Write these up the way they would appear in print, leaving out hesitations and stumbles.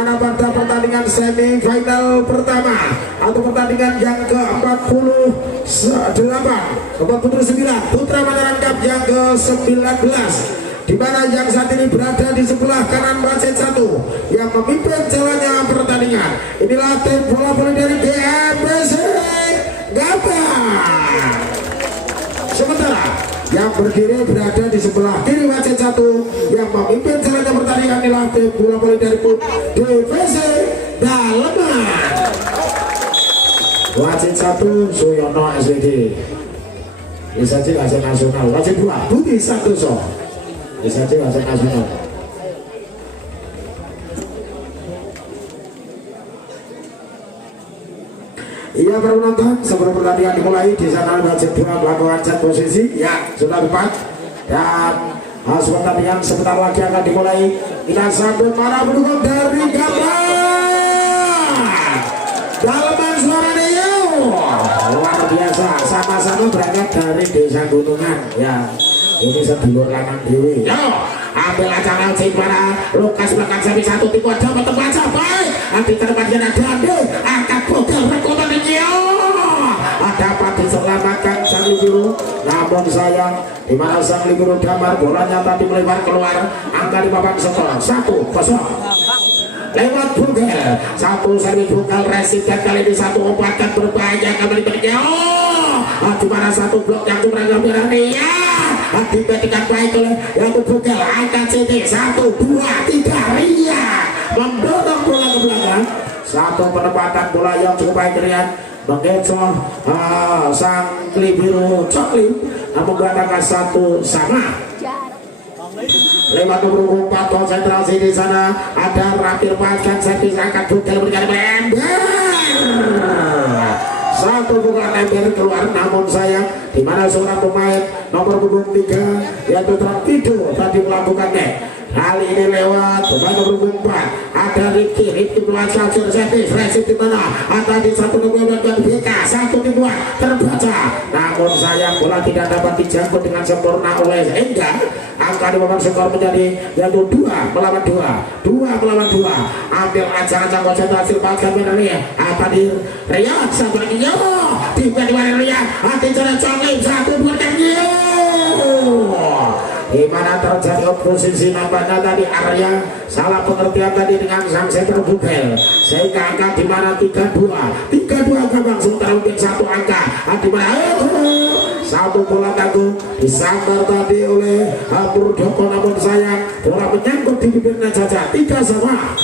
mana pada pertandingan semifinal pertama atau pertandingan yang ke-49 Putra Mataram Cup yang ke-19, di mana yang saat ini berada di sebelah kanan wasit 1 yang memimpin jalannya pertandingan. Inilah tim bola voli dari GMBC Gampang. Sementara yang berdiri berada di sebelah kiri wasit 1 yang memimpin jalannya pertandingan inilah tim bola voli dari DVC Daleman. Wasit 1 Suyono SWD, Instansi Wasit Nasional. Wasit 2 Budi Santoso, Instansi Wasit Nasional. Iya para penonton, sebelum pertandingan dimulai di sana wasit 2 melakukan set posisi ya sudah tepat, dan pertandingan sebentar lagi akan dimulai. Kita sambut para pendukung dari Gampang Daleman suara Neo, luar biasa, sama-sama berangkat dari desa Gunungan ya. Ini sedulur lanang dewi. Yo, ambil acara sing para Lukas belakang semi 1 tipe aja betul aja baik. Nanti terpaksa ada ade angkat bogal rekomen yo. Dapat diselamatkan sang biru, namun sayang di mana sang biru damar bolanya tadi melebar keluar. Angka di papan skor 1-0 lewat Bugel. 1 seri Bugel resisten kali ini 1 ompatan berbahaya kembali berjauh. Di mana 1 blok yang kurang berani ya. Diberikan baik oleh yang Bugel. Angkat sini 1, 2, 3 Ria mendorong bola ke belakang. 1 penempatan bola yang cukup baik Rian mengecoh sang biru Cokli, namun mengatakan 1 sama. Lewat nomor 4 konsentrasi di sana ada Rapir Paskan servis angkat Bugel berikan ember. 1 bukan ember keluar, namun sayang di mana seorang pemain nomor punggung 3 yaitu Trapido tadi melakukannya. Kali ini lewat pemain nomor 4 ada Riki melacak servis resip di mana ada di 1 nomor dan BK 1 dibuat terbaca, namun sayang bola tidak dapat dijangkau dengan sempurna oleh Engga. Angka di papan skor menjadi yaitu 2 melawan 2 ambil ancang-ancang konsentrasi lepaskan benernya tadi Riyad sampai yo tiba di mana Riyad hati cara Cokli 1 buat yo, di mana terjadi oposisi nampaknya tadi area salah pengertian tadi dengan sang center Bugel sehingga angka di mana 32 Gampang sementara mungkin 1 angka di mana 1 bola tangguh disambar tadi oleh Purdoko, namun sayang bola menyangkut di bibirnya saja. 3 sama.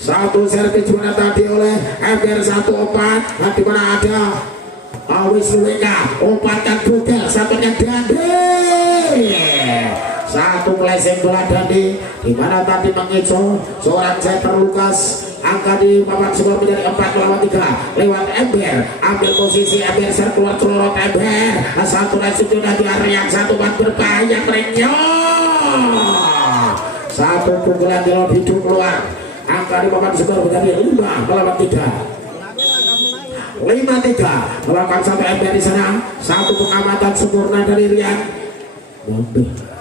1 servis mana tadi oleh MR 1-4 di mana ada Wisnuweka umpatan Bugel 1-nya Dandi. 1 meleset bola Dandi di mana tadi mengecoh seorang center Lukas. Angka di papan skor menjadi 4 melawan 3 lewat ember, ambil posisi ember keluar celorot ember 1 resip sudah di area yang 1 buat berbahaya kerenyo. 1 pukulan di lob hidup keluar. Angka di papan skor menjadi 5 melawan 3 melakukan satu ember di sana. 1 pengamatan sempurna dari Rian.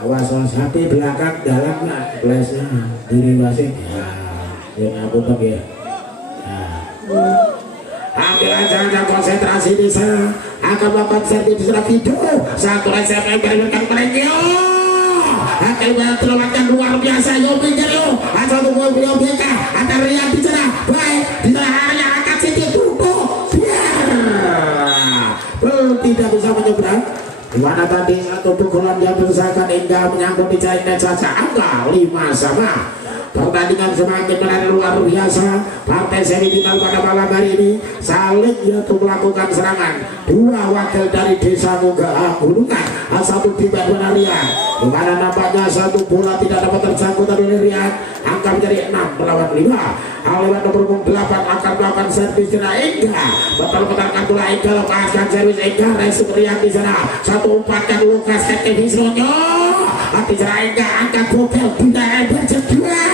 Awas hati belakang dalam lah flashnya diri wasit ya aku ya. Ambil aja konsentrasi di sana. Akan melakukan servis di sana video 1 resep ember berikan kerenyo. Akan terlewatkan luar biasa yo pinggir yo. 1 mobil yo BK ada Rian di sana baik di sana area angkat Siti tutup belum tidak bisa menyeberang. Di mana tadi 1 pukulan yang berusahakan Engga menyangkut di jaringan saja. Angka 5 sama. Pertandingan semakin menarik luar biasa. Partai semifinal pada malam hari ini saling yaitu melakukan serangan. 2 wakil dari desa Munggah Gunungan 1 tiba Benaria, di mana nampaknya 1 bola tidak dapat terjangkau dari Rian. Angka menjadi 6 melawan 5. Lewat nomor 8 akan melakukan servis dengan Engga. Betul-betul bola Engga lepaskan servis Engga resip Rian di sana. 1 umpatkan Lukas Keke Visronyo. Hati Engga angkat Bugel tidak berjeduar.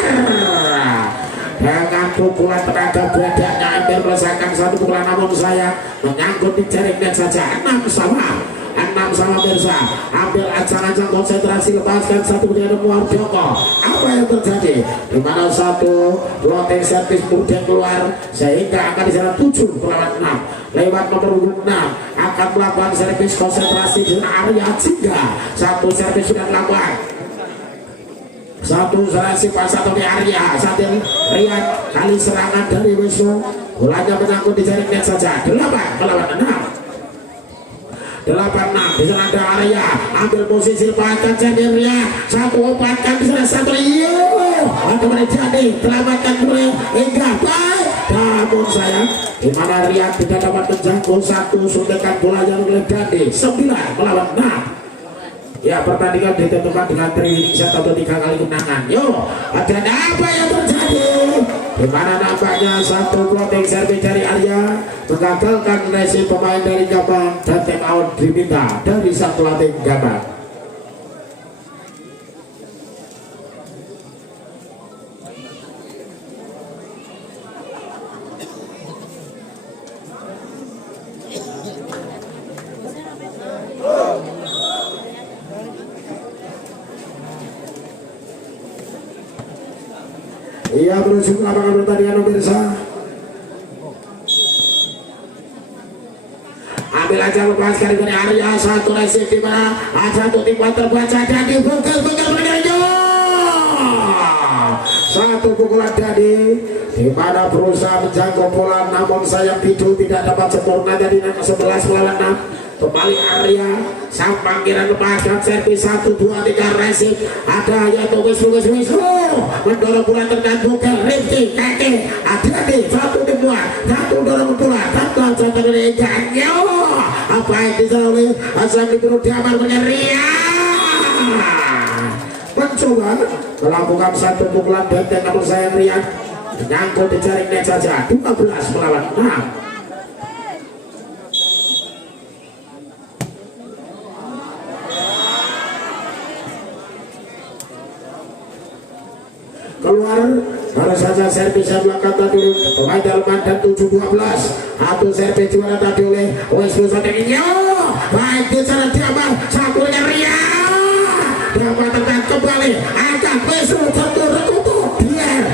Dengan pukulan tenaga bedanya ember melesakan 1 pukulan, namun saya menyangkut di jaringnya saja. 6 sama. 6 sama Mirsa. Ambil ancang-ancang konsentrasi, lepaskan satu kemudian Muarjoko. Apa yang terjadi? Di mana satu floating service kemudian keluar sehingga akan di sana 7 melawan 6. Lewat nomor 6 akan melakukan servis konsentrasi di area Jingga. Satu servis sudah dilakukan. Satu serasi pas satu di area saat ini lihat kali serangan dari Wisnu. Bolanya menyangkut di jaring net saja. 8 melawan 6. 8-6 di sana ada area ambil posisi lepaskan Cenderia. Satu obatkan di sana satu ada jadi selamatkan oleh Enggak baik. Namun sayang di mana Riyad tidak dapat menjangkau satu suntikan bola yang oleh Dandi. 9 melawan 6. Ya, pertandingan ditentukan dengan 3 inning set atau 3 kali kemenangan. Yo, ada apa yang terjadi? Di mana nampaknya satu floating service dari Arya mengagalkan resi pemain dari Gabang dan take out diminta dari sang pelatih Gabang. Ia menuju ke lapangan pertandingan pemirsa. Ambil aja lepas kali ini Arya satu resip di mana satu tipuan terbaca dan dibukul bergeraknya. Satu pukulan Dadi di mana berusaha menjangkau bola namun sayang Bidu tidak dapat sempurna dari 11 melawan 6. Kembali Arya sang panggilan lepaskan servis 1 2 3 resip ada yaitu Wisnu mendorong bola tergantung ke Rifki kaki ada di satu timuan satu dorong bola satu jatuh dari ikannya apa yang disalui asal dibunuh diamar Ria mencoba melakukan satu pukulan benteng namun sayang Riyad menyangkut di jaring net saja. 12 melawan 6. Keluar baru saja servis yang belakang tadi pemain dalaman dan 7-12 satu servis juara tadi oleh Wisnu Satekinyo baik di sana diambil satu dengan Ria dapat tekan kembali akan Wisnu tertutup dia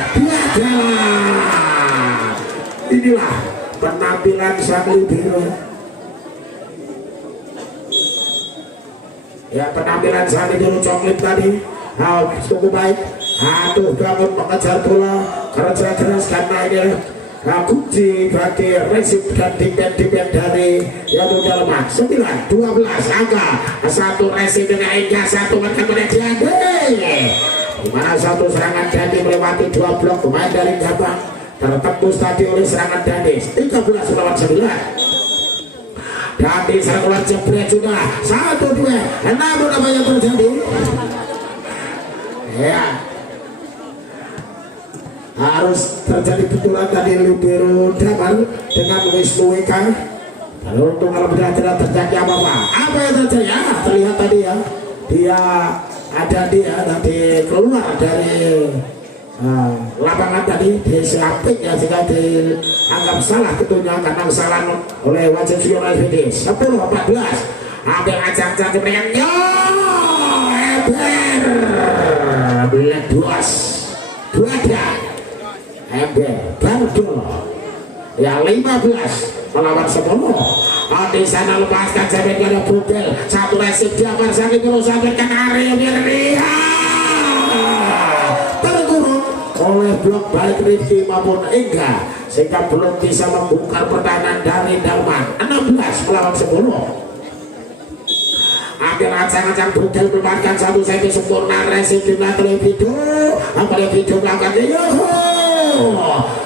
jalan. Inilah penampilan sang libero ya, penampilan sang libero coklat tadi cukup baik. Aduh, bangun mengejar bola kerja keras karena ini kunci bagi resip dan defend dari Yadu Dalman. 9-12 angka satu resip dengan Ega satu kemudian Dandi di mana satu serangan Dandi melewati 2 blok pemain dari Gabang tertembus tadi oleh serangan Dandi. 13 melawan 9. Dandi serang keluar jebret juga 1-2 namun apa yang terjadi ya harus terjadi pukulan tadi libero Damar dengan Wisnu Eka. Lalu untuk kalau tidak terjadi apa yang terjadi ya terlihat tadi ya dia tadi keluar dari lapangan tadi di samping ya sehingga dianggap salah tentunya karena kesalahan oleh wasit Siono SPD. 10-14 ambil acak-acak dengan Eber Ember Gardul ya 15 melawan 10. Di sana lepaskan sampai ada Bugel satu resip diamar sakit terus sampaikan area Ria tergurung oleh blok baik Rifki maupun Engga sehingga belum bisa membongkar pertahanan dari Dalman. 16 melawan 10. Ambil ancang-ancang Bugel melepaskan satu senti sempurna resip di belakang video apalagi video belakangnya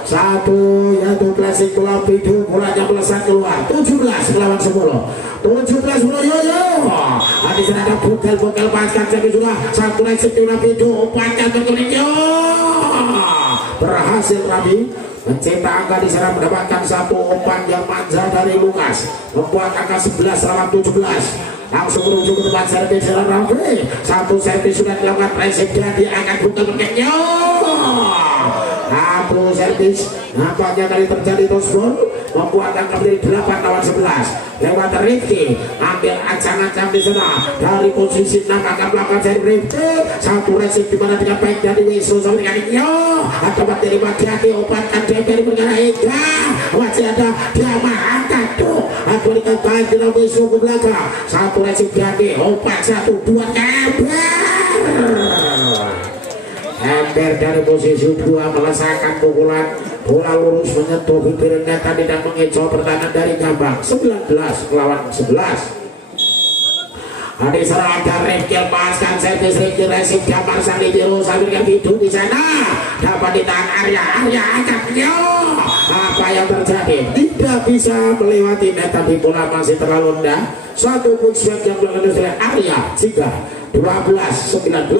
satu yaitu klasik bola video bolanya melesat keluar. 17 melawan 10. 17 bola di sana ada Bugel lepaskan jadi sudah satu resip di video umpankan terkuning berhasil Rabi mencetak angka di sana mendapatkan satu umpan yang manja dari Lukas membuat angka 11 melawan 17. Langsung menuju ke tempat servis jalan Rafi. Satu servis sudah dilakukan resip dan dia akan buka berkeknya. Satu servis nampaknya kali terjadi tossball membuat angka menjadi 8 lawan 11. Lewat Rifki, ambil ancang-ancang di sana dari posisi nakakak belakang dari Rifki. Satu resip di mana dengan baik dari Wisu sama dengan Yo. Dapat dari hati-hati obatkan DPR dengan Ega. Masih ada Diamah angkat tuh. Berikan baik dengan Wisu ke belakang. Satu resip hati obat 1 2 Ember dari posisi 2 melesakan pukulan bola lurus menyentuh bibir neta dan mengecoh pertahanan dari Gambang. 19 melawan 11. Di sana ada Rifki lepaskan servis Rifki resip Jamar sang biru sambil hidup di sana dapat ditahan Arya angkat yo. Apa yang terjadi? Tidak bisa melewati neta di bola masih terlalu rendah. Satu push yang melakukan Arya 3 12-19.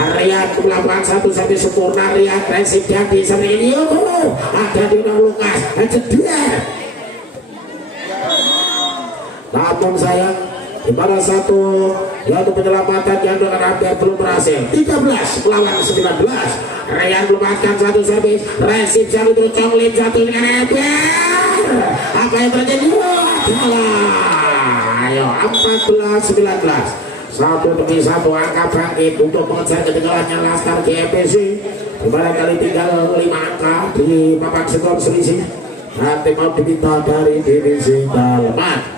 Arya melakukan satu sampai sempurna. Arya resip jadi sampai ini ada di Lukas cedera. Namun sayang di mana satu yaitu penyelamatan yang dengan hampir belum berhasil. 13 melawan 19. Ryan melepaskan satu servis resip satu itu Conglim satu dengan Ember. Apa yang terjadi? Salah. Ayo 14-19. Satu demi satu angka bangkit untuk mengejar ketinggalannya Laskar GMPC. Kembali kali tinggal 5 angka di papan skor selisih. Nanti mau diminta dari divisi Dalmat.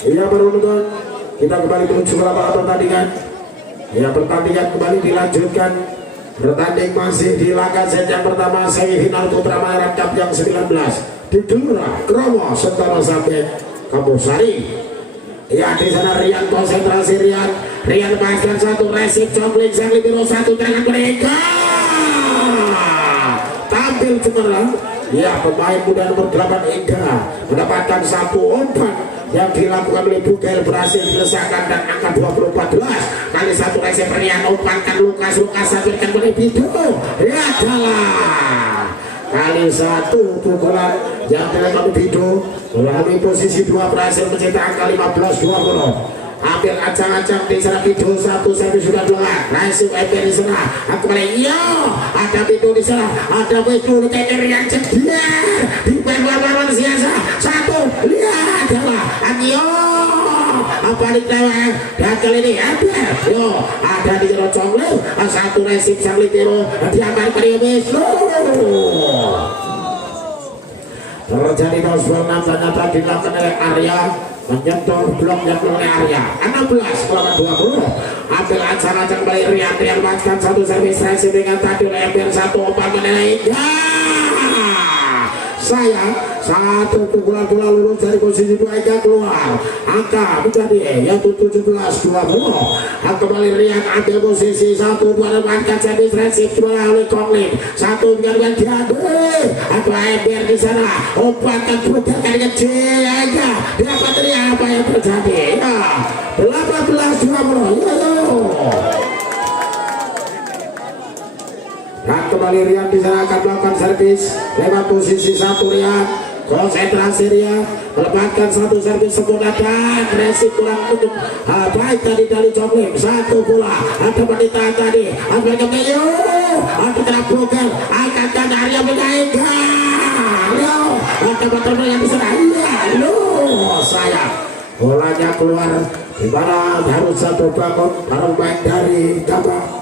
Iya baru nonton. Kita kembali menuju ke lapangan pertandingan. Ya pertandingan kembali dilanjutkan. Bertanding masih di laga set yang pertama semifinal Putra Maharap Cup yang 19 di Gelora Kromo Sentara sampai Kampusari. Ya di sana Rian konsentrasi Rian paskan satu resip Congling sang libero satu dengan mereka tampil cemerlang. Ya pemain muda nomor 8 Ega mendapatkan satu umpan yang dilakukan oleh Bugel berhasil diselesaikan dan angka 20-14 kali satu resip Rian umpankan Lukas sampaikan oleh Bido. Ya adalah kali satu pukulan yang dilakukan Bido melalui posisi 2 berhasil mencetak angka 15-20. Ambil ancang-ancang di sana Bido satu servis sudah dua resip Ember di sana kembali iya ada Bido di sana ada Bido Ember yang cedera di lawan siasa satu lihat adalah Anyo apa di tewek dan kali ini ada di Jero Congling satu resip sang litero diambil Kriobis terjadi Noswell 6 ternyata dilakukan oleh Arya menyentuh blok yang oleh Arya 16-20. Ambil ancang-ancang kembali Rian paskan satu servis resip dengan tadi oleh Ember satu umpan menilai sayang satu pukulan bola lurus dari posisi 2 Ega keluar angka menjadi yaitu 17-20. Kembali Rian ambil posisi 1-2 lepaskan servis resip bola oleh Congling satu dengan Diade atau Ember di sana umpankan bukan kecil Ega dapat Rian apa yang terjadi ya 18-20 dan kembali Rian di sana akan melakukan servis lewat posisi 1 Rian konsentrasi Rian melepaskan satu servis sempurna dan resip kurang untuk baik tadi dari Congling satu bola ada penitahan tadi ambil kemeyo ada terapkan angkatkan Arya Menaika ada baterai yang bisa sayang bolanya keluar di mana harus satu bangun barang baik dari Gambang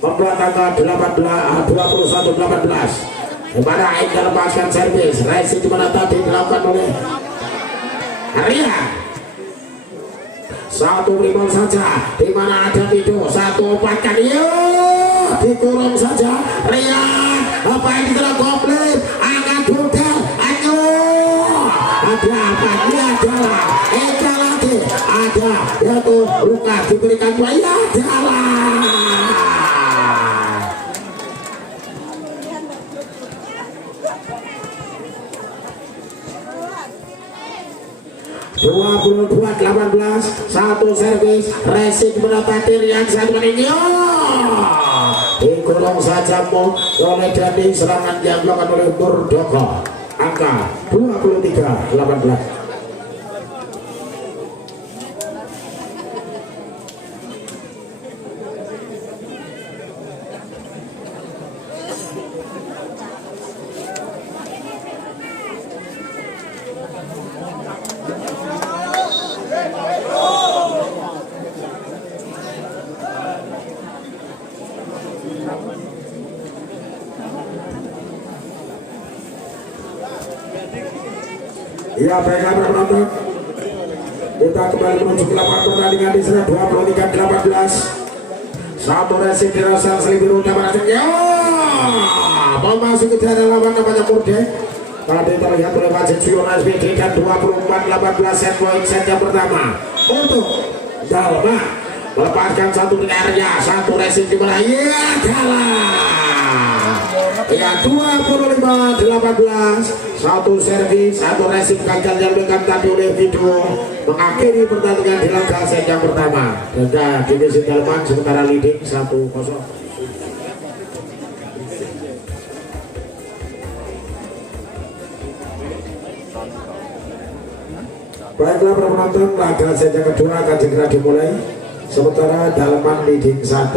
membuat angka 21-18 di mana Ega lepaskan servis resip di mana tadi dilakukan oleh Arya satu rebound saja di mana ada Bido satu umpankan dikurung saja Rian apa yang diterang Goblin angkat Bugel ayo ada apa ini adalah Ega lagi ada yaitu Lukas diberikan ya adalah 22-18 satu servis resip mendapat Rian satu menit dikurung saja oleh Dandi serangan yang dilakukan oleh Murdoko angka 23-18. Ya baiklah para penonton, kita kembali menuju ke lapangan pertandingan di sana 23-18. Satu racing dirasa Selibiru dapat ya, mau masuk ke dalam lawan namanya Murde. Tadi terlihat oleh Wajib Suyono SPD dan 24-18 set point set yang pertama untuk Dalma melepaskan satu di area satu racing di mana ya kalah ya 25-18 satu servis satu racing gagal yang tadi oleh Video mengakhiri pertandingan di laga set yang pertama dan divisi Dalman sementara leading 1-0. Baiklah para penonton, laga set yang kedua akan segera dimulai sementara Dalman leading 1-0.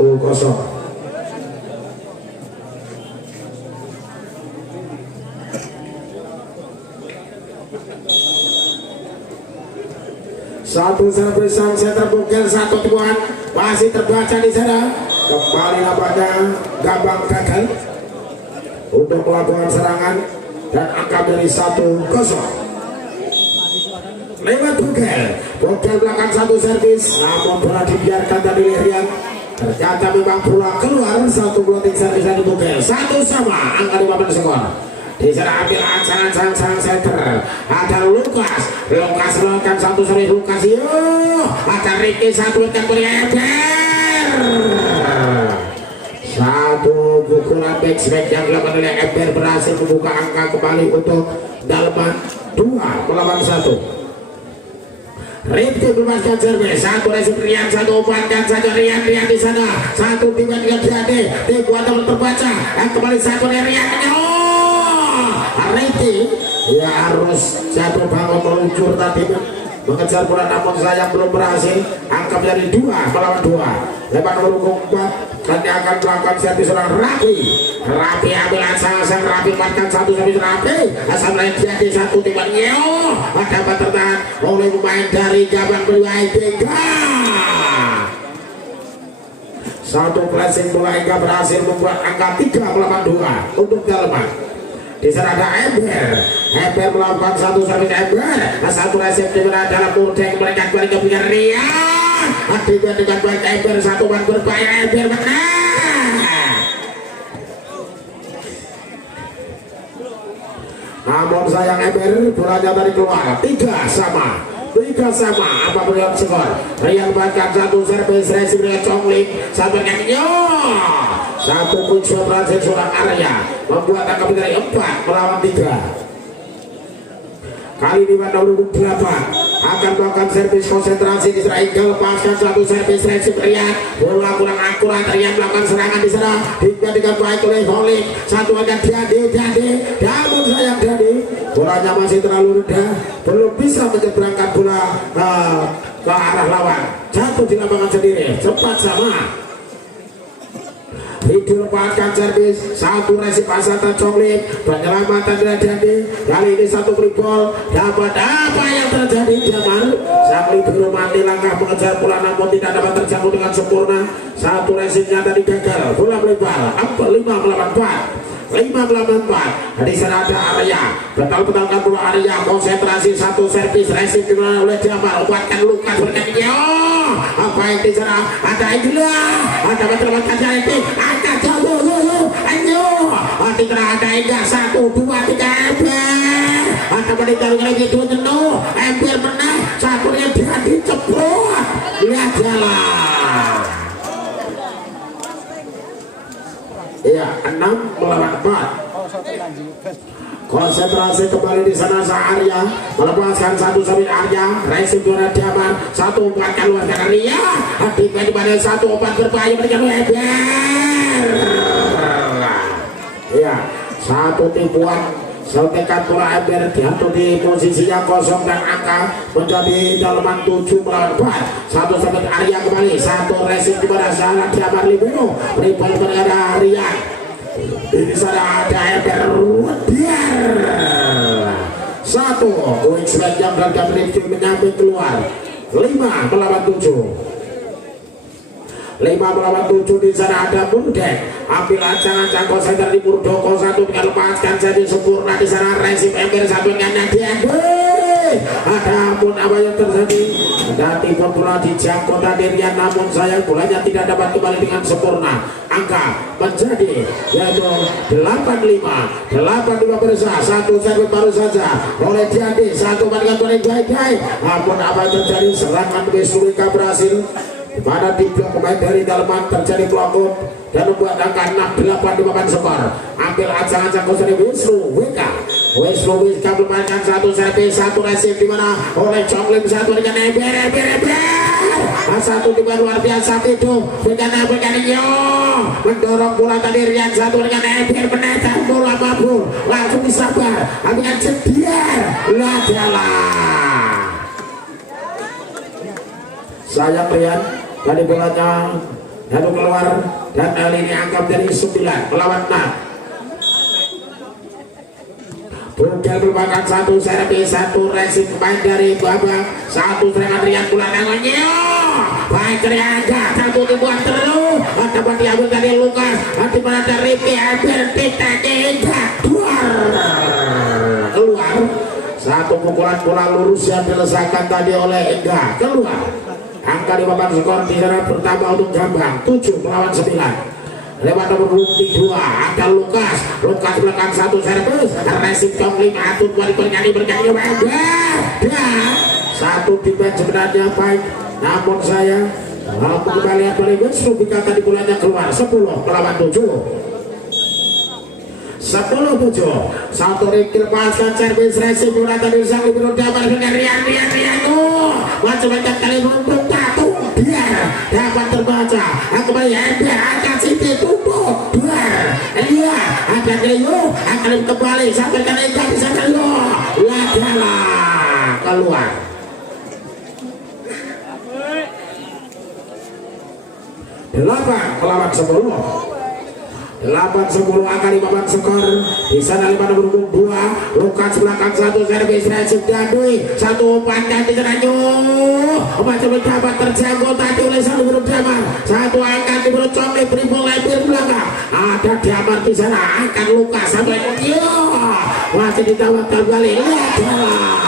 Satu servis sang setter bukan satu temuan masih terbaca di sana. Kembali nampaknya Gambang gagal untuk melakukan serangan dan angka dari 1-0. Lewat Bogel belakang satu servis, namun bola dibiarkan dari Lerian. Ternyata memang bola keluar satu floating servis dari Bogel. 1-1 angka 15 skor. Di sana ambil sang center. Ada Lukas melakukan satu servis Lukas. Ada Ricky satu yang Ember. Satu pukulan back yang dilakukan oleh Ember berhasil membuka angka kembali untuk Dalman 2-1. Rifki melepaskan servis, satu resi Rian, satu umpankan saja Rian di sana, satu tiga jadi, tiga terbaca, kembali satu dari Rian, Rifki ya harus satu bangun meluncur tadi mengejar bola namun sayang belum berhasil, angka menjadi 2-2, lebar nomor 4 dan dia akan melakukan servis seorang Rapi ambil asal Rapi makan satu servis Rapi asal lain jadi satu tiba dapat tertahan oleh pemain dari Gabang Beliwai Tiga. Satu flashing bola hingga berhasil membuat angka 3-2 untuk Dalman. Di sana ada Ember melakukan satu servis Ember, satu resep di mana dalam Murdeng mereka kembali ke pinggir Rian. Dengan baik Ember satu ban berbahaya Ember menang. Namun sayang Ember bolanya tadi keluar 3-3 apapun yang skor. Rian bahkan satu servis racing dengan Chongling satu kaki satu poin berhasil seorang area membuat angka dari 4 melawan 3. Kali ini pada 8 akan melakukan servis konsentrasi di sana hingga lepaskan satu servis racing Rian, bola kurang akurat. Rian melakukan serangan di sana hingga dengan baik oleh Holik satu akan jadi namun sayang jadi bolanya masih terlalu rendah, belum bisa menyeberangkan bola ke arah lawan, jatuh di lapangan sendiri. Cepat sama Video lepaskan servis satu resi pasatan Chongling, penyelamatan tidak jadi. Kali ini satu free ball, dapat apa yang terjadi Jamal sang libero mati langkah mengejar bola namun tidak dapat terjangkau dengan sempurna. Satu resinya tadi gagal, bola melebar 5-4 di sana ada area betal-betalkan bola area konsentrasi satu servis racing dimana oleh Jamal buatkan Lukas berkaki apa yang di sana ada Igla ada betul-betul jadi angkat jauh tidak ada Igla 1, 2, 3 Ember ada meninggal lagi itu jenuh Ember menang satu yang jadi cepat lihat jalan. Iya, 6-4. Konsentrasi kembali di sana Arya melepaskan satu servis Arya, racing juara Jaman, satu umpan keluar ke Arya, tiba di mana satu umpan berbahaya berikan Ember. Iya, satu tipuan setekan bola Ember jatuh di posisinya kosong dan angka menjadi Dalman 7 melawan 4. Satu servis Arya kembali, satu racing di mana sana Jaman libero, rival berada Arya. Di sana ada Ember satu poin swag yang beragam Rifki menyambut keluar 5-7 di sana ada Murdeng ambil ancang-ancang konsentrasi di Murdoko satu dengan lepaskan jadi sempurna di sana resip Ember satu dengan Nadia Ada pun apa yang terjadi, dan timbul bola dijangkau tadi Rian, namun sayang bolanya tidak dapat kembali dengan sempurna. Angka menjadi yaitu 85 bersah. Satu servis baru saja oleh Diandi, satu bandingan paling baik-baik. Namun apa yang terjadi, serangan Wisnu berhasil di mana di blok pemain dari dalaman terjadi pelakon dan membuat angka 68 di papan skor. Ambil acang-acang kosong Wisnu Wika memainkan satu servis, satu resip di mana oleh Chonglim, satu dengan Eber. Satu di luar biasa itu berikan yo mendorong bola tadi Rian, satu dengan Eber menekan bola mampu langsung disabar dengan jedier Ladalah. Sayang Rian tadi bolanya lalu keluar dan kali ini anggap dari 9 melawan 6. Bugel merupakan satu servis, satu resip pemain dari babak, satu serangan Rian bulan namanya baik Riaga, satu dibuat terus dapat diambil dari Lukas, di mana dari Eber keluar. Satu pukulan bola lurus yang dilesakan tadi oleh Engga keluar. Angka di papan skor di sana pertama untuk Gambang 7 melawan 9. Lewat nomor 2 ada Lukas belakang satu servis resip Chonglim atut bernyanyi dan satu defense sebenarnya baik, namun saya kembali lihat oleh Wisnu Bika tadi bolanya keluar 10 melawan 7. 10-7 satu ringkil paskan servis resip bola tadi sang libero dapat dengan Rian macam-macam kali runtuh tatung biar dapat terbaca kembali Eber akan Siti tutup biar ada Leo akan kembali sampai ke Eka bisa Leo Ladalah keluar. Delapan melawan 10 angka di papan skor di sana 5 nomor 2 Lukas belakang satu servis resip Dandui satu umpan dan digeranyu macam dapat terjangkau tadi oleh satu grup Damar, satu angka di mulut Chonglim beri bola belakang ada Damar di sana akan Lukas satu masih ditawar kembali Ladalah.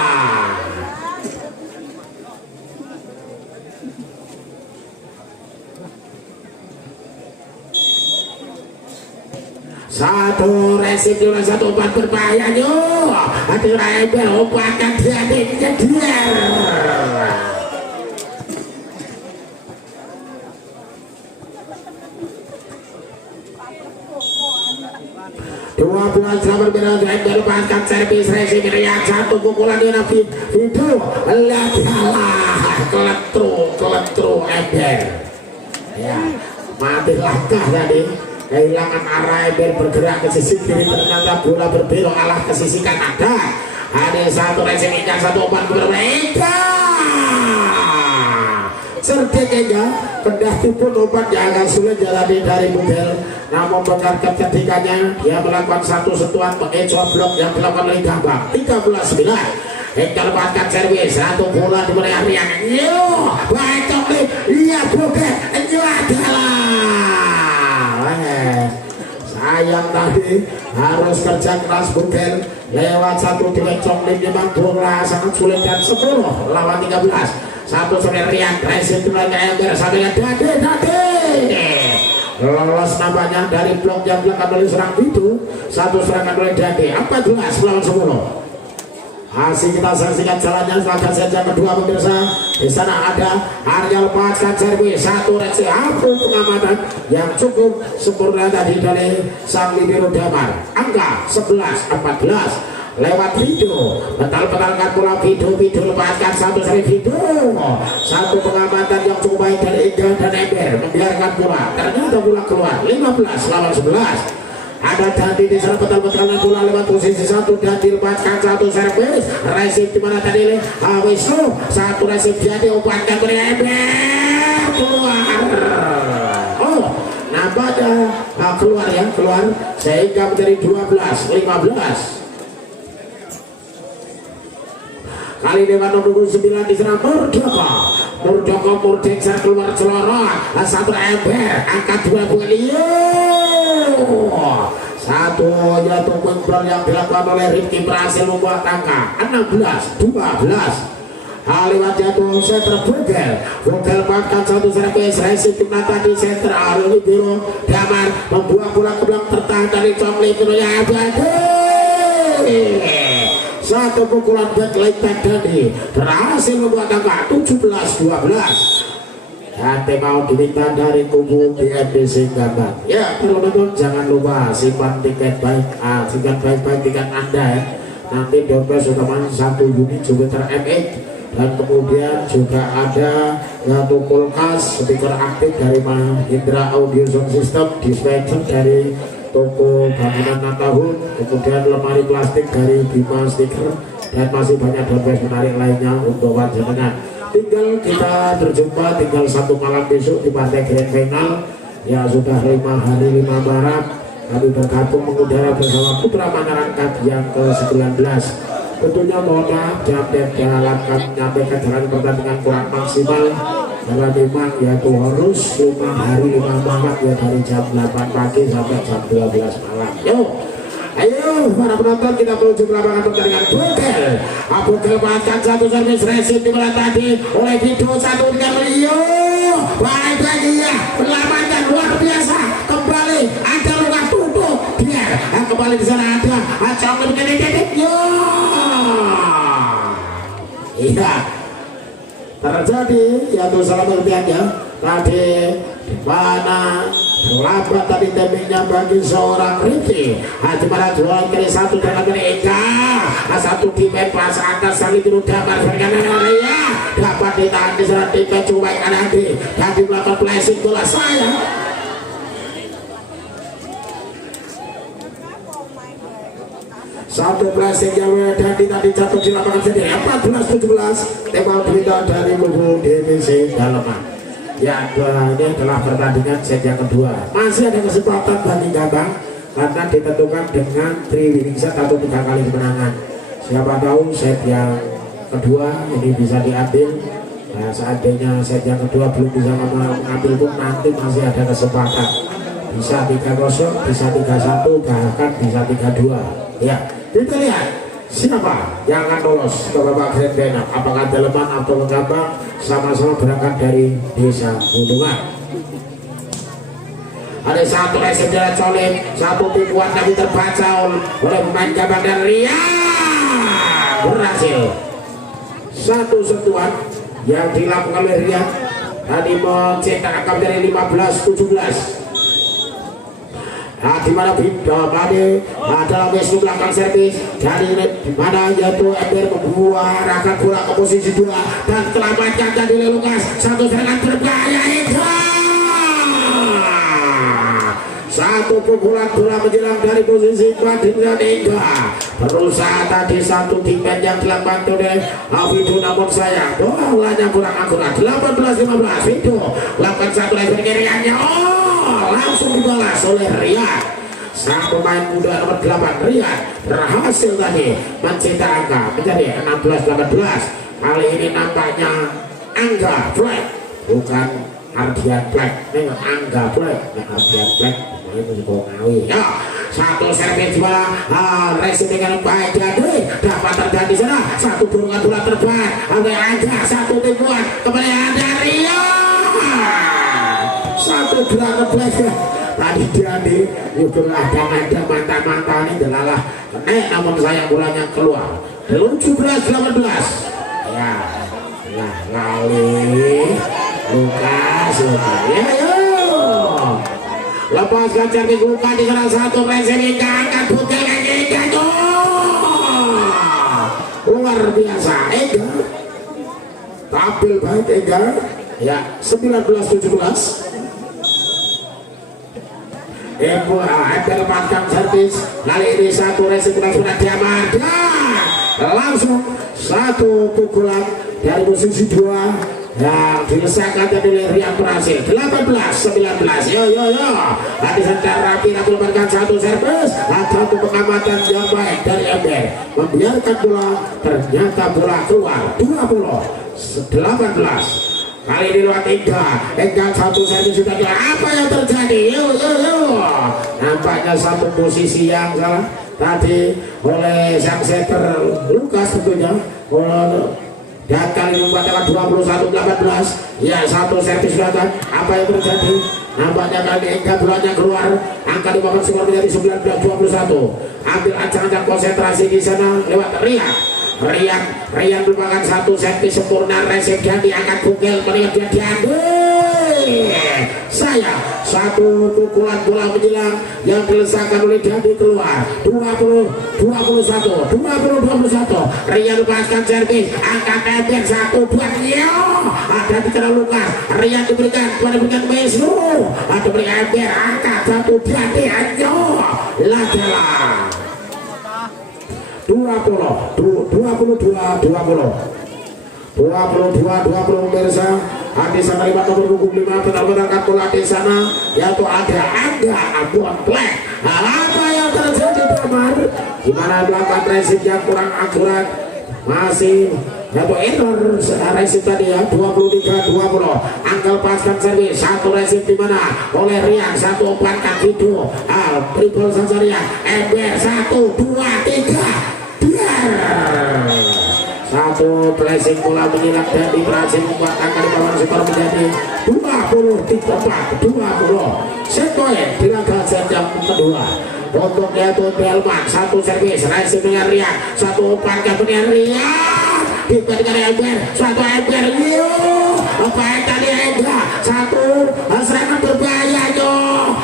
Satu resip di satu umpan berbahaya hati Eber umpankan dia. Dua bulan selama berbeda Eber lepaskan servis resip Rian, satu pukulan di video Ladalah keletru Eber ya mati langkah tadi. Kehilangan arah Eber bergerak ke sisi kiri, ternyata bola berbelok arah ke sisi kanan. Ada satu resip ikan, satu umpan berbeda. Cerdik Engga, kendati pun umpan yang agak sulit jalani dari Bugel, namun benar ketikanya dia melakukan satu sentuhan mengecoh blok yang dilakukan oleh Gambang. 13-9. Engga lepaskan servis, satu bola di mana Rian. Baik Chonglim, Bugel, Ladalah. Sayang tadi harus kerja keras Bugel lewat satu dengan Chonglim memang bola sangat sulit dan 10 lawan 13. Satu sampai Rian resip lagi Eber sampai Dade lolos nampaknya dari blok yang belakang oleh serang itu. Satu serangan oleh Dade 14 lawan 10. Masih kita saksikan jalannya laga set yang kedua pemirsa. Di sana ada Arya lepaskan servis, satu resip pengamatan yang cukup sempurna tadi dari sang libero Damar. Angka 11-14 lewat video betal-betalkan bola video lepaskan satu seri video, satu pengamatan yang cukup baik dari Engga dan Eber membiarkan bola, ternyata bola keluar 15 lawan 11. Ada Dandi di sana betul-betul bola lewat posisi satu dan dilepaskan satu servis resip dimana tadi Wisnu satu resip jadi umpankan dari Eber keluar. Nampaknya keluar sehingga menjadi 12-15. Kali ini nomor 9 di sana Murdoko keluar celorot satu Eber angkat 2 Bugel Satu yaitu kontrol yang dilakukan oleh Rifki berhasil membuat angka 16-12. Lewat jatuh center Bogel bahkan satu servis resip kita tadi center Aruli Biro Damar membuat bola ke belakang tertahan dari Congli Piroya satu pukulan backlight tadi berhasil membuat angka 17-12. Nanti mau diminta dari kubu BNBC Gambar. Ya, teman-teman jangan lupa simpan tiket baik-baik tiket Anda ya. Nanti dompet sudah masuk 1 unit Jupiter MX dan kemudian juga ada satu kulkas speaker aktif dari Mahindra Audio Sound System, dispenser dari toko bangunan Natahun, kemudian lemari plastik dari Bima Stiker dan masih banyak dompet menarik lainnya untuk panjenengan. Tinggal kita berjumpa tinggal 1 malam besok di partai grand final ya. Sudah 5 hari 5 malam kami bergabung mengudara bersama Putra Manarankat yang ke-19. Tentunya mohon maaf dalam kami menyampaikan jalan pertandingan kurang maksimal karena memang yaitu harus 5 hari 5 malam ya, dari jam 8 pagi sampai jam 12 malam. Ayo para penonton kita menuju ke lapangan pertandingan. Bogel bahkan satu servis resip dimulai tadi oleh Vido 1-3 Melio. Baik lagi ya, perlawanan luar biasa. Kembali ada luka tutup dia. Kembali di sana ada Congli menjadi titik. Iya terjadi yaitu salah pengertiannya tadi mana lambat tadi temingnya bagi seorang Rifki. Dimana jualan kali satu dengan mereka satu di pas atas saling tidur Damar berkanan area dapat ditahan di sana tipe cuai Anadi dan di belakang flashing bola saya. Satu flashing yang tadi jatuh di lapangan sendiri 14-17 tembak berita dari kubu DBC Daleman. Ya, ini adalah pertandingan set yang kedua. Masih ada kesempatan bagi Gabang karena ditentukan dengan 3 winning set atau 3 kali kemenangan. Siapa tahu set yang kedua ini bisa diambil. Nah, seandainya set yang kedua belum bisa mengambil pun nanti masih ada kesempatan. Bisa 3-0, bisa 3-1, bahkan bisa 3-2. Ya, kita lihat siapa yang akan lolos ke babak grand final, apakah Daleman atau Gabang. Sama-sama berangkat dari desa Gunungan. Ada satu resep jalan Colim, satu tipuan tapi terbaca oleh pemain Gabang dan Ria berhasil. Satu sentuhan yang dilakukan oleh Ria tadi mencetak angka dari 15-17. Di mana dalam Wisnu belakang servis dari mana yaitu Ember membuat rakan bola ke posisi 2 dan selamatkan dari Lukas. Satu serangan berbahaya itu. Satu pukulan bola menjelang dari posisi 4 dan Ega berusaha tadi satu timen yang dilakukan oleh Vido, namun sayang bolanya kurang akurat. 18-15 Vido lakukan satu lebar kiriannya langsung dibalas oleh Riyad. Sang pemain muda nomor 8 Riyad berhasil tadi mencetak angka menjadi 16-18. Kali ini nampaknya Angga Black, bukan Ardian Black, dengan Angga Black dan Ardian Black itu Bongawi. Ya, satu servis bola racing dengan baik jadi dapat terjadi sana. Satu dorongan bola terbang oleh Angga, satu tipuan kembali ada Riyad. Satu gerakan Black tadi Diandi itu ada mantap-mantap ini delalah namun sayang bolanya keluar 17-18. Ya lah kali Lukas ya lepaskan cermin Luka di salah satu presiden angkat putih Ega luar biasa. Ega tampil baik Ega ya. 19-17 Ember lepaskan servis. Kali ini satu resip sudah Damar dan langsung satu pukulan dari posisi 2 yang dilesakan dari Rian berhasil. 18-19 yo tadi secara rapi lepaskan satu servis. Satu pengamatan yang baik dari Ember membiarkan bola, ternyata bola keluar. 20-18. Kali ini lewat Ega satu servis sudah apa yang terjadi? Namun nampaknya satu posisi yang salah tadi oleh sang setter Lukas tentunya. Dan kali ini adalah 21-18. Ya, satu servis belakang. Apa yang terjadi? Nampaknya kali ini bulannya keluar. Angka di papan skor menjadi 19-21. Ambil ancang-ancang konsentrasi di sana lewat Rian merupakan satu servis sempurna. Resep dan diangkat bugel melihat dia diambil. Saya satu pukulan bola menjelang yang dilesakan oleh Dandi keluar 20-21. Rian lepaskan servis, angkat tembak satu buat ada di tengah Lukas. Rian diberikan Mesnu, ada berikan ember, angkat satu Dandi Anjo Lajala 22 pemirsa. Di sana 5 nomor punggung 5 benar-benar bola di sana, yaitu ada Ambon Black. Apa yang terjadi Damar? Gimana melakukan resip yang kurang akurat, masih yaitu error resip tadi ya. 23-20 angka lepaskan servis, satu resip di mana oleh Rian, satu umpankan video dribble saja Rian, ember 1, 2, 3 satu pressing bola menyilang dan berhasil membuat angka di bawah skor menjadi 20-20. Sekoe di laga set yang kedua untuk yaitu Delman, satu servis resip dengan Rian, satu umpan ke dengan Rian diberikan ember, satu ember apa yang tadi enggak satu serangan berbahaya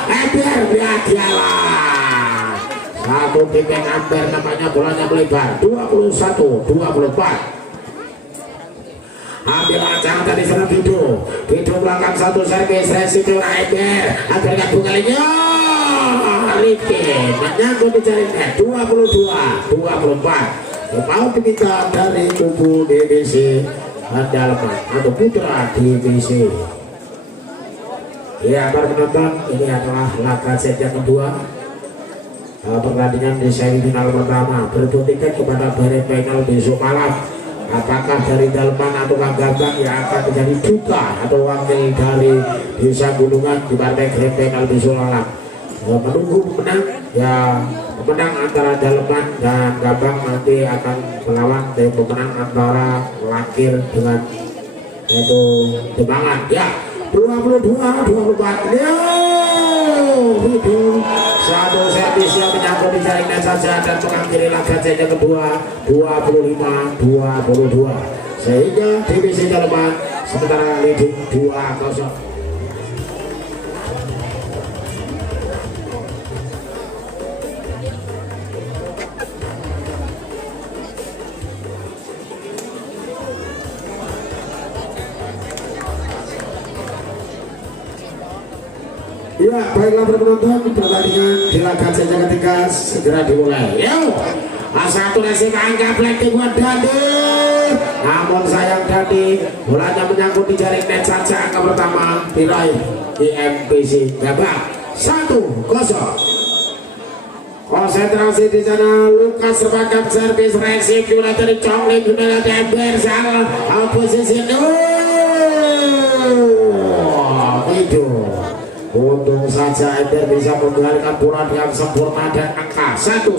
ember dialah satu titik ember, namanya bolanya melebar 21-24. Ambil ancang dari sana video belakang satu servis resiko ember akhirnya bungalinya Riki menyangkut di jaringnya 22-24. Mau diminta dari kubu DBC Andalman atau Putra DBC. Ya, para penonton, ini adalah laga set yang kedua. Pertandingan di semifinal pertama berbut tiket kepada bare final besok malam. Apakah dari Dalman atau Gambang yang akan menjadi duta atau wakil dari Desa Gunungan di partai grand final besok malam. Menunggu pemenang ya, pemenang antara Dalman dan Gambang nanti akan melawan tim pemenang antara Lakir dengan yaitu Demangan ya. 22-24 video satu servis yang menyangkut di jaringnya saja dan mengakhiri laga set yang kedua 25-22 sehingga divisi Dalman sementara leading 2-0. Ya, baiklah penonton, pertandingan di laga set yang ketiga segera dimulai. Yo, satu resip angka black buat Dandi. Namun sayang Dandi, bolanya menyangkut di jaring net saja. Angka pertama diraih IMPC Gambang 1-0. Konsentrasi di sana. Lukas sepakat servis resip mulai dari Chongling mulai dari Bersal posisi itu. Untung saja Ember bisa mengendalikan bola dengan sempurna dan angka 1-1.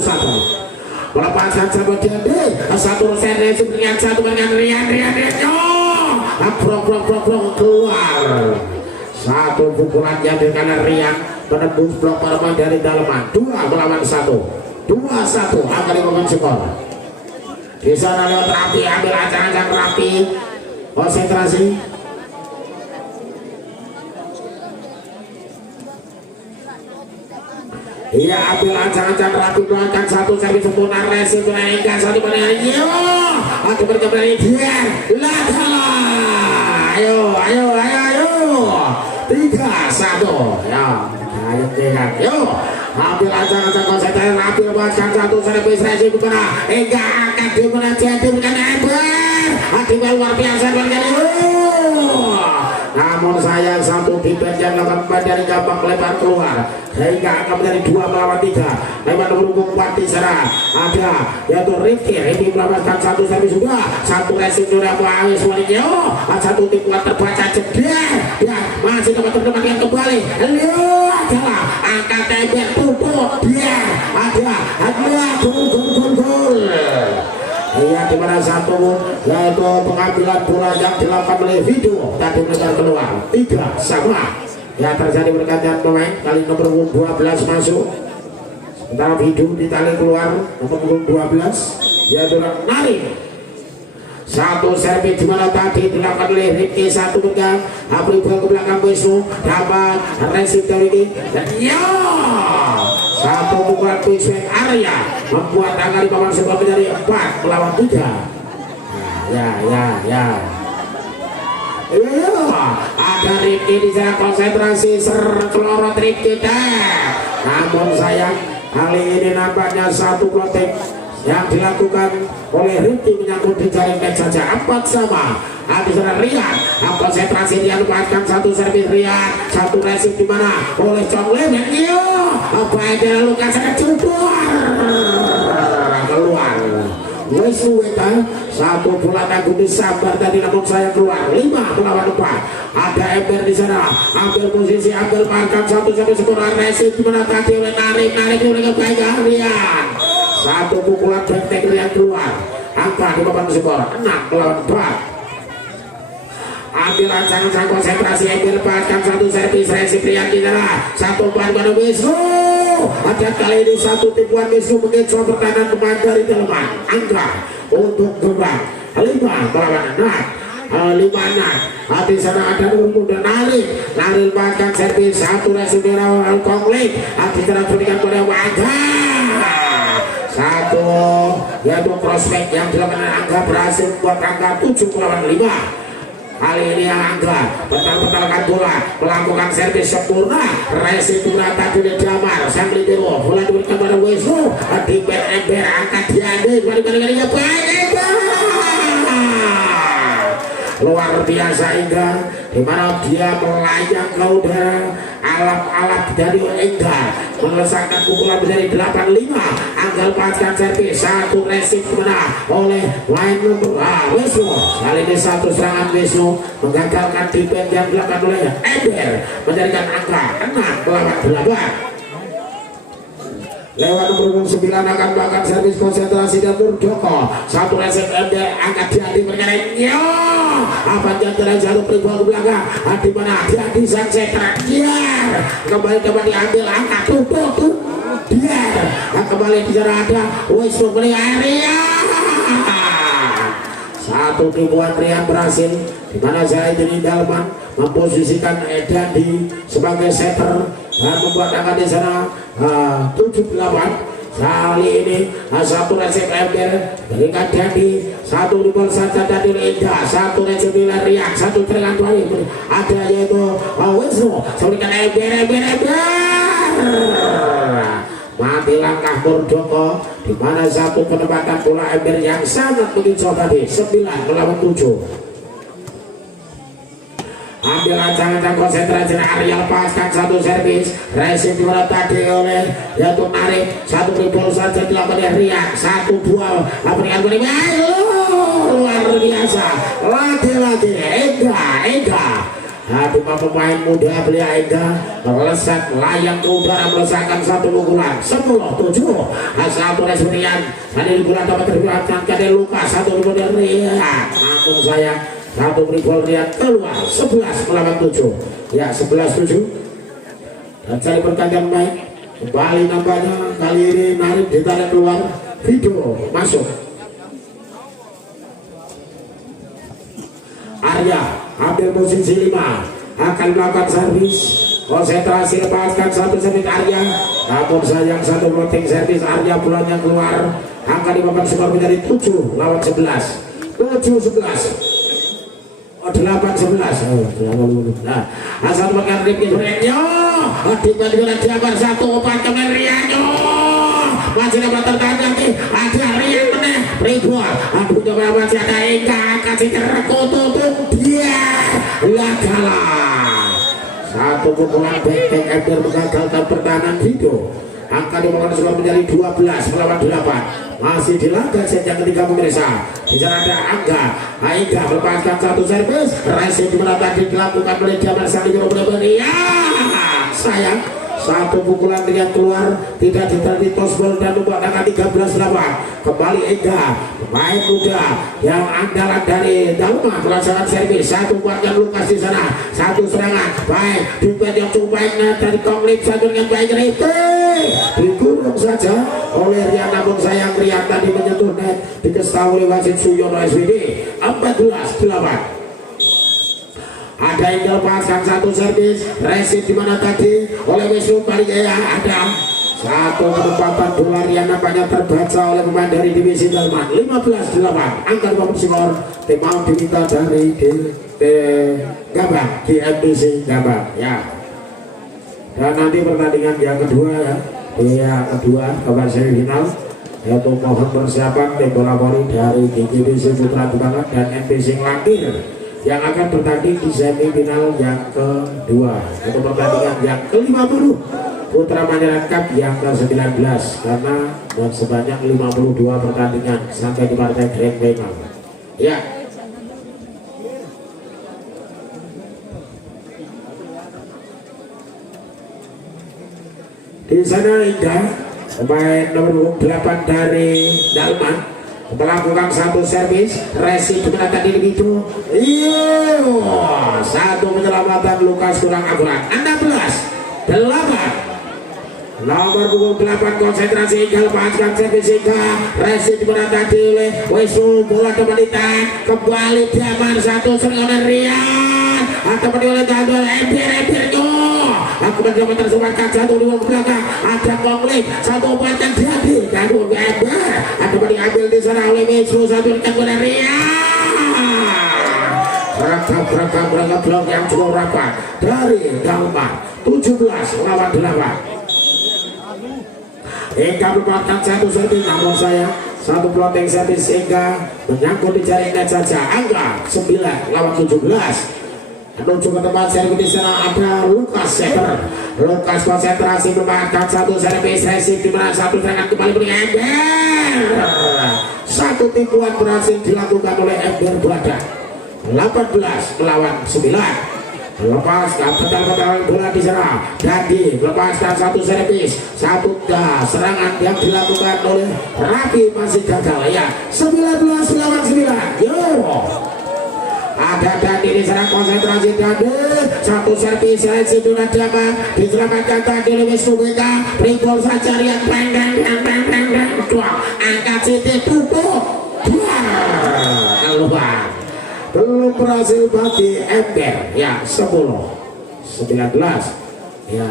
Melepaskan sama Dandi, satu servis dengan satu dengan Rian keluar. Satu pukulan yang dengan Rian menembus blok permain dari Dalman. 2-1. 2-1 akan dibangun skor. Di sana lewat Rapi, ambil ancang-ancang Rapi. Konsentrasi. Iya, ambil ancang-ancang Rapi melakukan satu servis sempurna resip menaikkan satu penangan. Ada berkembang dia. Ayo 3-1 ya. Ayo tinggal. Yo, ambil ancang-ancang konsentrasi Rapi lepaskan satu servis resip kemana? Enggak akan dimana jadi bukan ember. Akibat luar biasa dengan namun saya satu defense yang akan dari gampang lebar keluar sehingga akan menjadi 2 melawan 3. Lebar nomor 4 di sana ada yaitu Rifki melamatkan satu servis juga, satu racing sudah Awis semuanya. Satu tipuan terbaca jeder ya, masih dapat terdepan kembali adalah angka tembak tutup dia ada gol. Iya, dimana satu yaitu pengambilan bola yang dilakukan oleh video tadi menekan keluar 3 sama ya, terjadi pergantian pemain kali nomor 12 masuk sementara video ditarik keluar nomor 12 yaitu Narik. Satu servis dimana tadi dilakukan oleh Rifki, satu pegang beri bola ke belakang Wisnu dapat resip dari ini dan ya satu pukulan pushback area membuat angka di papan sebelah menjadi 4 melawan 3. Ya. Ada Rifki di sana konsentrasi kelorot Rifki namun sayang kali ini nampaknya satu protek yang dilakukan oleh Rifki menyangkut di jaring net saja. 4 sama. Di sana Rian konsentrasi, dia lepaskan satu servis Rian, satu resip di mana oleh Chong Lim dan baiknya luka sangat keluar. Wisnu Weta satu bola tanggung disambar tadi namun saya keluar 5 melawan 4. Ada Ember di sana ambil posisi, ambil makan satu sampai sekolah resip di mana tadi oleh narik mereka baik Rian. Satu pukulan back Rian keluar. Angka di papan skor 6 melawan 4. Ambil rancangan konsentrasi, ambil lepaskan satu servis resip Rian di sana. Satu ban pada Wisnu. Ada kali ini satu tipuan Wisnu mengecoh pertahanan pemain dari dalaman. Angka untuk kembang 5 melawan 6. 5 di sana ada nomor dan Narik lepaskan servis satu resip di awal Kongling. Di sana berikan pada Wangga. Satu yaitu prospek yang dilakukan Angga berhasil buat angka 7 melawan 5. Kali ini Angga betal-betalkan bola, melakukan servis sempurna, resip merata di Damar, sang libero, bola diberikan pada Wisnu, di Ember, angkat diambil, kali-kalinya baik, luar biasa Engga, dimana dia melayang ke udara, alap-alap dari Engga, melesatkan pukulan menjadi 8-5. Angga lepaskan servis, satu resip dimana oleh line nomor Wisnu. Kali ini satu serangan Wisnu menggagalkan defense yang dilakukan oleh Ember, menjadikan angka 6 melawan 8. Lewat nomor 9 akan melakukan servis konsentrasi dan Murdoko. Satu resep Ember angkat Diadi berkali apa yang terjadi beri bola ke belakang di mana Diadi sang setra kembali diambil angkat tutup dia kembali di sana ada Wisnu beli area satu tipuan Rian berhasil di mana saya jadi Dalman memposisikan Diadi sebagai setter dan membuat angka di sana 7-8. Kali ini satu resip Ember berikan Diadi, satu ribol saja dari Indah, satu resip nilai Rian, satu terengan ada yaitu Wisnu berikan Ember mati langkah Murdoko di mana satu penempatan bola Ember yang sangat mengincar tadi 9 melawan 7. Ambil rancangan konsentrasi Arya, lepaskan satu servis resip dimana tadi oleh yaitu Narik, satu ribol saja dilakukan oleh Rian, satu buah berikan luar biasa lagi Engga dua pemain muda belia Engga melesat layang ke udara melesatkan satu pukulan 10-7. Satu resip Rian tadi bulan dapat terbilang kade luka, satu kemudian Rian namun sayang satu ribol Rian keluar 11 melawan 7 ya 11-7. Dan cari pertandingan baik kembali nampaknya kali ini Narik ditarik keluar, video masuk. Arya ambil posisi 5 akan melakukan servis konsentrasi, lepaskan satu servis Arya namun sayang satu floating servis Arya bulannya keluar, angka di papan skor menjadi 7 lawan 11 7-11 8-11. Nah, asal makan Rifki Surenyo, tiba-tiba Jabar satu obat kemudian Rianyo masih dapat tertahan lagi, ada Rian meneh Ribuan, aduh coba masih ada Eka kasih terkututup dia lah kalah. Satu pukulan benteng Ember mengagalkan pertahanan Rido. Angka dimulai skor menjadi 12 melawan 8. Masih di laga set yang ketiga pemirsa. Di sana ada Angga melepaskan satu servis. Racing dimana tadi dilakukan oleh Jamal Sandi benar-benar ya sayang. Satu pukulan dengan keluar tidak diterima tosbol dan membuat angka 13-8. Kembali Ega pemain muda yang andalan dari Dalma melaksanakan servis. Satu buatkan Lukas di sana. Satu serangan baik duet yang cukup baik dari Konglip satu dengan baik itu dikurung saja oleh Rian, namun sayang Rian tadi menyentuh net diketahui oleh wasit Suyono SWD. 14-8. Ada yang dilepaskan satu servis Racing dimana tadi oleh Wisnu kali ada satu penempatan bola yang nampaknya terbaca oleh pemain dari divisi Dalman. 15-8 angka skor tim mau diminta dari Gambang di MPC Gambang ya. Dan nanti pertandingan yang kedua ya, yang kedua kabar semifinal yaitu mohon persiapan tim bola voli dari GGBC Putra Gebangan dan MPC Langkir yang akan bertanding di semifinal yang kedua untuk pertandingan yang ke-50 Putra Mandala Cup yang ke-19 karena sebanyak 52 pertandingan sampai di partai grand final ya. Di sana Ida pemain nomor 8 dari Dalman melakukan satu servis. Racing dimana tadi begitu satu penyelamatan Lukas kurang akurat. 16-8 nomor punggung 8 konsentrasi Ega lepaskan servis Ega. Racing dimana tadi oleh Wisnu bola teman-teman kembali diaman satu serangan Rian atau oleh Daniel Ember aku mencoba tersebutkan satu di belakang ada Konglip satu obat yang jadi Daniel Ember ada diambil di sana oleh Wisnu satu dengan Rian. Beragam blok yang cukup rapat dari Dalman. 17-8. Ega melepaskan satu servis, namun saya satu plotting servis Ega menyangkut di jaring net saja. Angga 9-17 menuju ke tempat servis. Di sana ada Lukas Seter. Lukas konsentrasi melepaskan satu servis. Racing di mana satu serangan kembali beri Ember. Satu tipuan berhasil dilakukan oleh Ember Badan. 18-9. Lepas betal-betal bola di sana. Dadi melepaskan satu servis, satu serangan yang dilakukan oleh Raki masih gagal ya. 19-9. Yo. Ada Dadi di sana konsentrasi Dadi. Satu servis Racing Daman diselamatkan tadi oleh Wisnu Beka. Bringbol saja Rian pendang. Angkat Siti tutup. Keluar. Belum berhasil bagi Ember ya. 10-19 ya.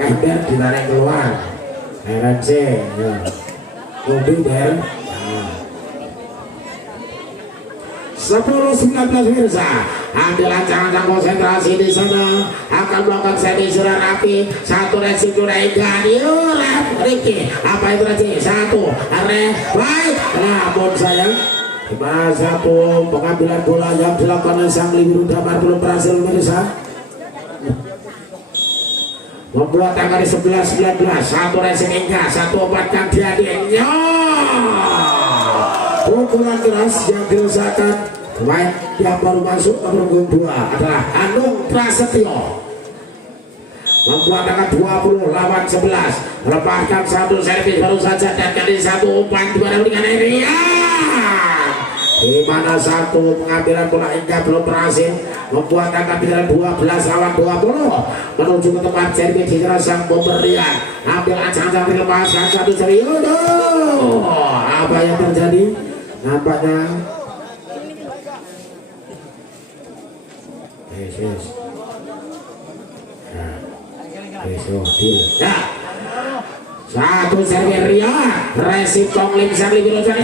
Ember ditarik keluar RNC ya. Mobil Bel 10-19 Mirza. Ambil ancaman konsentrasi di sana akan melakukan servis Raki. Satu Racing Ega Riki apa itu Racing satu baik namun sayang satu pengambilan bola yang dilakukan oleh sang Libiru Damar belum berhasil Mirza. Membuat angka di 11-19. Satu Racing Ega satu obatkan dia pukulan keras yang dirasakan pemain yang baru masuk nomor 2 adalah Anung Prasetyo. Membuat angka 20-11. Melepaskan satu servis baru saja dan kali satu umpan dimana dengan Rian. Di mana satu pengambilan bola Ega belum berhasil. Membuat angka 12-20 menuju ke tempat servis di sang pemberian. Ambil ancang-ancang dilepaskan satu servis. Apa yang terjadi? Nampaknya ya. Satu servis Rian. Racing Konglip sang Libiru ya.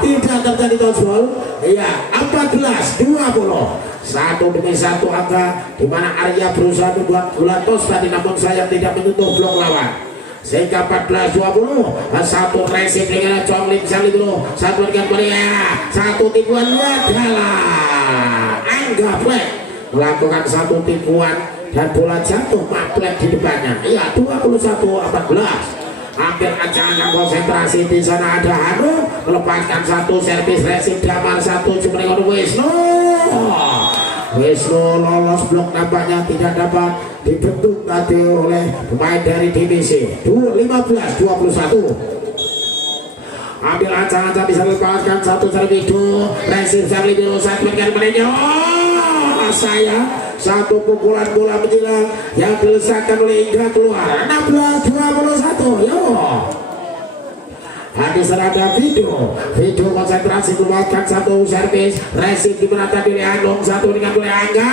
Tidak terjadi touchball iya. 14-20 satu demi satu angka di mana Arya berusaha membuat bola tos tadi namun saya tidak menyentuh blok lawan. sehingga 14-20. Satu resip dengan Chonglim Sali dulu, satu dengan Maria, satu tipuannya adalah Angga Black melakukan satu tipuan dan bola jatuh Black di depannya. Iya, 21-14. Hampir ancang-ancang konsentrasi di sana. Ada Hanu melepaskan satu servis resip Damar, satu cuma dengan Wisnu lolos blok, nampaknya tidak dapat dibentuk tadi oleh pemain dari divisi 15-21. Ambil ancang-ancang bisa lepaskan satu servis itu resip Charlie Biru saat berikan menenyo. Saya satu pukulan bola menjilat yang dilesakkan oleh Indra keluar 16-21. Yo, hadis ada video konsentrasi keluarkan satu servis resip dimenangkan oleh Andong, satu dengan oleh Angga.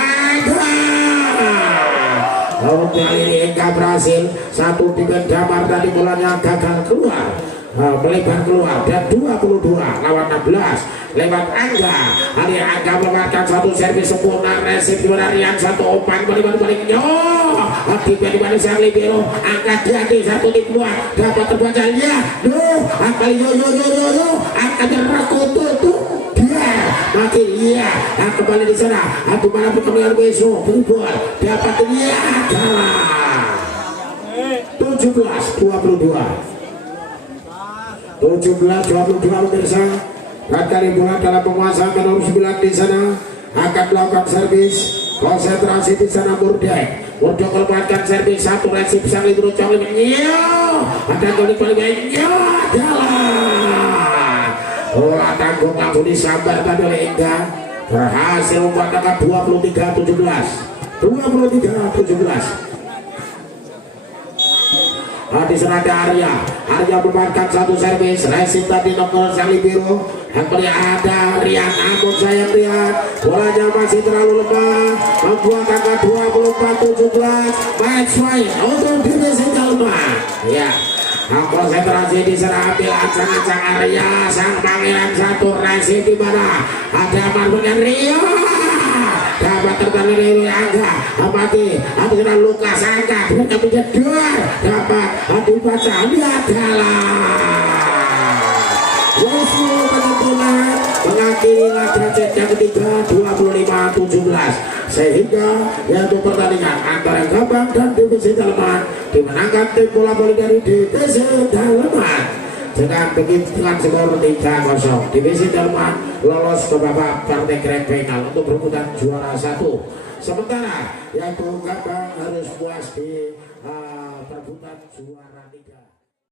Lalu kali ini Angga berhasil satu dengan Damar, tadi bolanya gagal keluar, melebar keluar dan 22-16 lewat Angga. Hari Angga melepaskan satu servis sempurna resip di Rian, satu umpan balik-baliknya akibat di mana Charlie Biru angkat jadi satu tipuan dapat terbaca ya. Angka yo angkatnya rakutu tuh dia makin iya. Kembali di sana aku mana perkembangan besok berubah dapat dia kalah 17-22 pemirsa. Kali bola dalam penguasaan nomor 9 di sana akan melakukan servis konsentrasi di sana. Murdek melepaskan servis satu resip sang libero Chonglim. Ada kali-kali jalan bola tanggung langsung disambar tadi oleh Engga, berhasil membuat angka 23-17. Di sana ada Arya melepaskan satu servis resip tadi nomor Charlie Biru. Yang ada Rian, namun sayang Rian bolanya masih terlalu lemah, membuat angka 24-17. Match point untuk divisi lemah. Ya, konsentrasi di sana. Ambil ancang-ancang Arya sang pangeran, satu resip di mana ada Marvin dan Rio dapat tertangani oleh Angga. Amati ada Lukas Angga dengan menjedor dapat dibaca. Ini adalah Wisnu penentuan mengakhiri laga set yang ketiga 25-17, sehingga yaitu pertandingan antara Gabang dan divisi Daleman dimenangkan tim bola voli dari divisi Daleman dengan skor 3-0. Divisi Daleman lolos ke babak partai grand final untuk berebutan juara 1, sementara yaitu Gabang harus puas di perebutan juara.